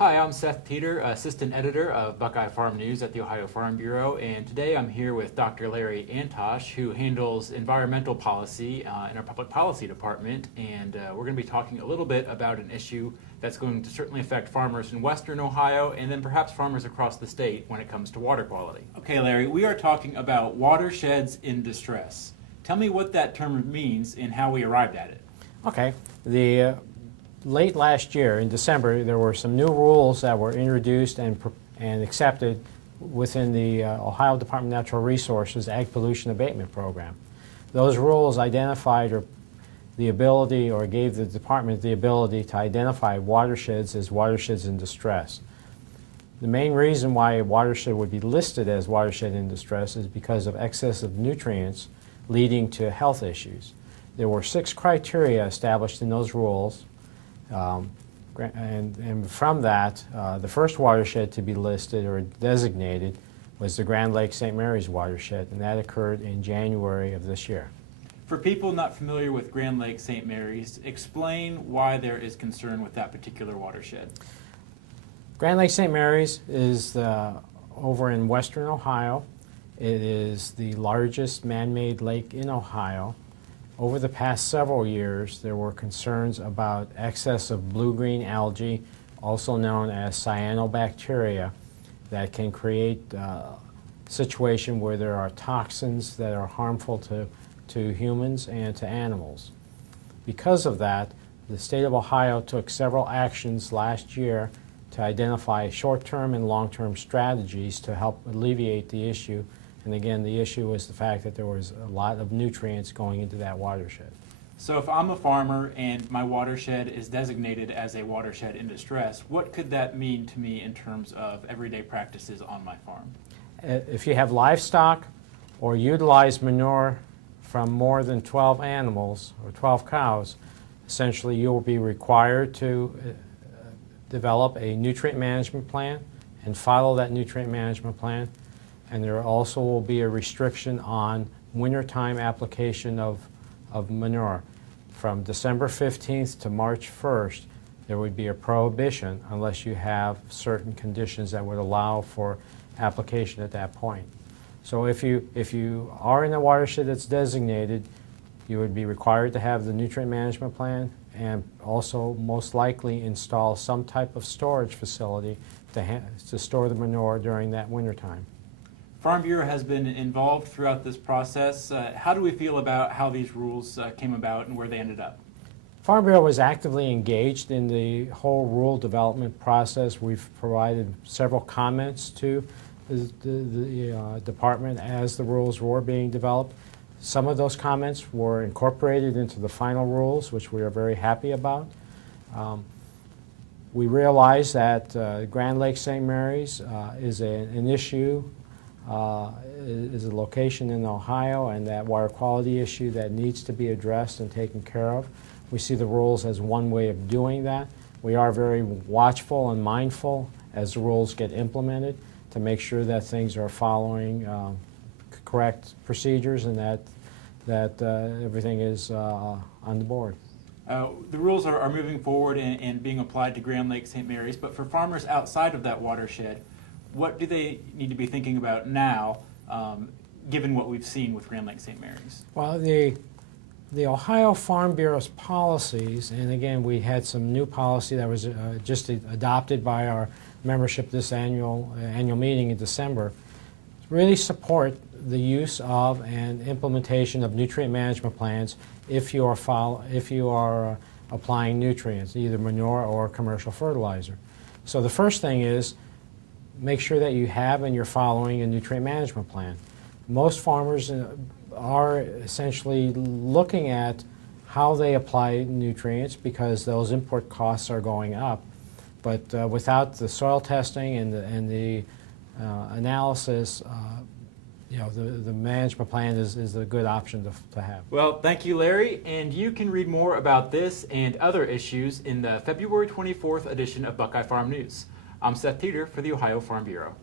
Hi, I'm Seth Teeter, Assistant Editor of Buckeye Farm News at the Ohio Farm Bureau, and today I'm here with Dr. Larry Antosch, who handles environmental policy in our Public Policy Department, and we're going to be talking a little bit about an issue that's going to certainly affect farmers in western Ohio and then perhaps farmers across the state when it comes to water quality. Okay, Larry, we are talking about watersheds in distress. Tell me what that term means and how we arrived at it. Okay. Late last year, in December, there were some new rules that were introduced and accepted within the Ohio Department of Natural Resources Ag Pollution Abatement Program. Those rules identified the ability, or gave the department the ability to identify watersheds as watersheds in distress. The main reason why a watershed would be listed as watershed in distress is because of excess of nutrients leading to health issues. There were 6 criteria established in those rules. And from that, the first watershed to be listed or designated was the Grand Lake St. Mary's watershed, and that occurred in January of this year. For people not familiar with Grand Lake St. Mary's, explain why there is concern with that particular watershed. Grand Lake St. Mary's is over in western Ohio. It is the largest man-made lake in Ohio. Over the past several years, there were concerns about excess of blue-green algae, also known as cyanobacteria, that can create a situation where there are toxins that are harmful to humans and to animals. Because of that, the state of Ohio took several actions last year to identify short-term and long-term strategies to help alleviate the issue. And again, the issue was the fact that there was a lot of nutrients going into that watershed. So if I'm a farmer and my watershed is designated as a watershed in distress, what could that mean to me in terms of everyday practices on my farm? If you have livestock or utilize manure from more than 12 animals or 12 cows, essentially you will be required to develop a nutrient management plan and follow that nutrient management plan. And there also will be a restriction on wintertime application of manure. From December 15th to March 1st, there would be a prohibition unless you have certain conditions that would allow for application at that point. So if you are in a watershed that's designated, you would be required to have the nutrient management plan and also most likely install some type of storage facility to store the manure during that wintertime. Farm Bureau has been involved throughout this process. How do we feel about how these rules came about and where they ended up? Farm Bureau was actively engaged in the whole rule development process. We've provided several comments to the department as the rules were being developed. Some of those comments were incorporated into the final rules, which we are very happy about. We realize that Grand Lake St. Mary's is an issue, is a location in Ohio, and that water quality issue that needs to be addressed and taken care of. We see the rules as one way of doing that. We are very watchful and mindful as the rules get implemented to make sure that things are following correct procedures and that everything is on the board. The rules are moving forward and being applied to Grand Lake St. Mary's, but for farmers outside of that watershed, what do they need to be thinking about now, given what we've seen with Grand Lake St. Mary's? Well, the Ohio Farm Bureau's policies, and again, we had some new policy that was just adopted by our membership this annual meeting in December, really support the use of and implementation of nutrient management plans if you are applying nutrients, either manure or commercial fertilizer. So the first thing is make sure that you have and you're following a nutrient management plan. Most farmers are essentially looking at how they apply nutrients because those input costs are going up. But without the soil testing and the analysis, the management plan is a good option to have. Well, thank you, Larry, and you can read more about this and other issues in the February 24th edition of Buckeye Farm News. I'm Seth Teeter for the Ohio Farm Bureau.